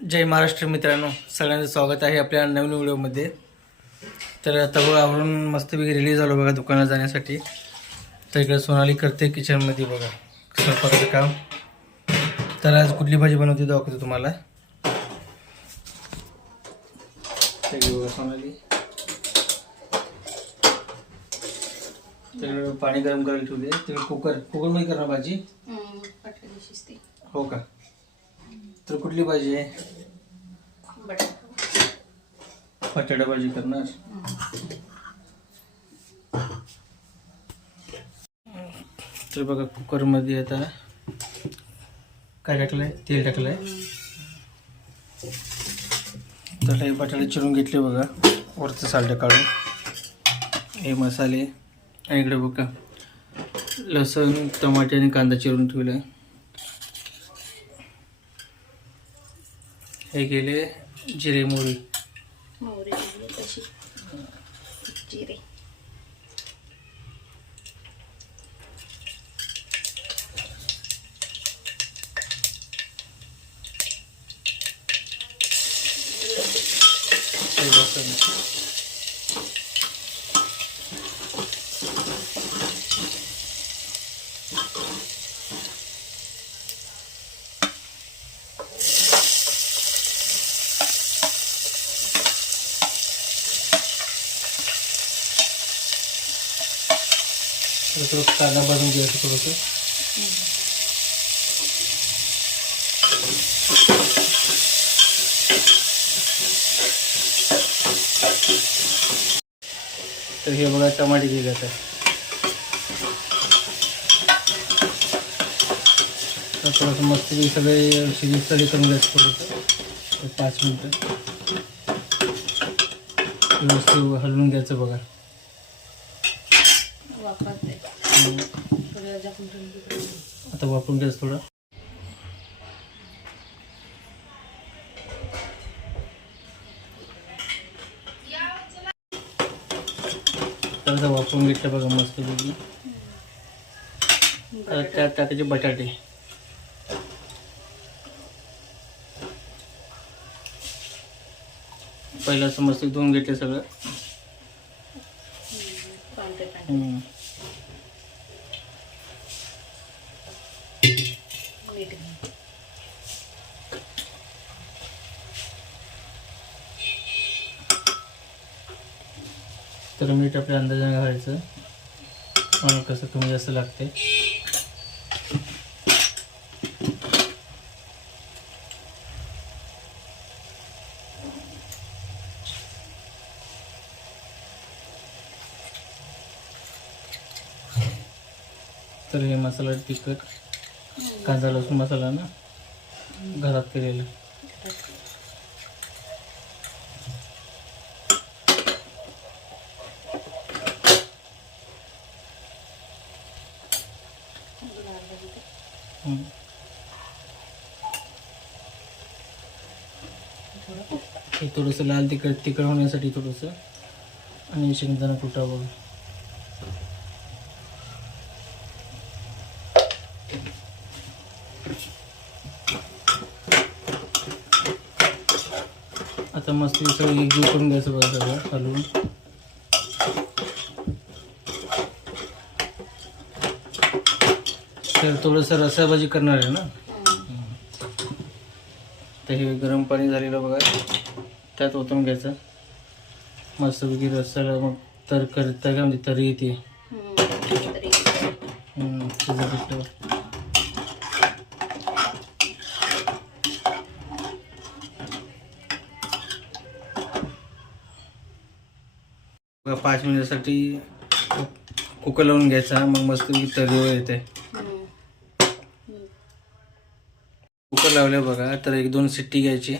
जय महाराष्ट्र मित्रांनो, सगळ्यांचं स्वागत आहे आपल्या नवीन व्हिडिओमध्ये. तर आता बघा आवरून मस्तपैकी रेडी झालो बघा दुकानात जाण्यासाठी. तर इकडे सोनाली करते किचनमध्ये बघा स्वयंपाकाचं काम. तर आज कुठली भाजी बनवते दाखवतो तुम्हाला. बघा सोनाली तर पाणी गरम करायला ठेवले. तिकडे कुकरमध्ये करणार भाजी. हो का? तर कुठली भाजी आहे? बटाटा भाजी करणार. तर बघा कुकरमध्ये आता काय टाकलंय, तेल टाकलंय. तर हे बटाटे चिरून घेतले बघा, वरचं सालटं काढून. हे मसाले आणि इकडे बघा लसूण, टमाटे आणि कांदा चिरून ठेवले. हे गेले जिरे मोहरी. जिरे थोडं कांदा भाजून घ्यायचं थोडंसं. तर हे बघा टमाटे दिले आता. थोडंसं मस्त सगळे शिजून करून घ्यायचं थोडंसं 5 मिनटं व्यवस्थित हलवून घ्यायचं बघा. आता वापरून घ्यायचं थोडं. तर वापरून घेतलं बघा मस्त पैकी. त्यात टाकायचे बटाटे. पहिलं असं मस्त धुवून घेतले सगळं. तर मीठ आपल्या अंदाजाने घालायचं, म्हणून कसं कमी जास्त लागते. तर हे मसाला तिखट कांदा लसूण मसाला ना घरात केलेला. हे थोडंसं लाल तिखट होण्यासाठी थोडंसं, आणि शेंगदाणा कुटा बघा. आता मस्त सगळं एकजीव करून घ्यायचं बघा सगळं हलवून. तर थोडंसं रस्साभाजी करणार आहे ना. तर हे गरम पाणी झालेलं बघा, त्यात ओतून घ्यायचं मस्तपैकी रस्साला. मग काय म्हणते तरी येते. बघा 5 मिनिटासाठी कुकर लावून घ्यायचा, मग मस्तपैकी तरीवर येते. कुकर लावले बघा, तर 1-2 शिट्टी घ्यायची.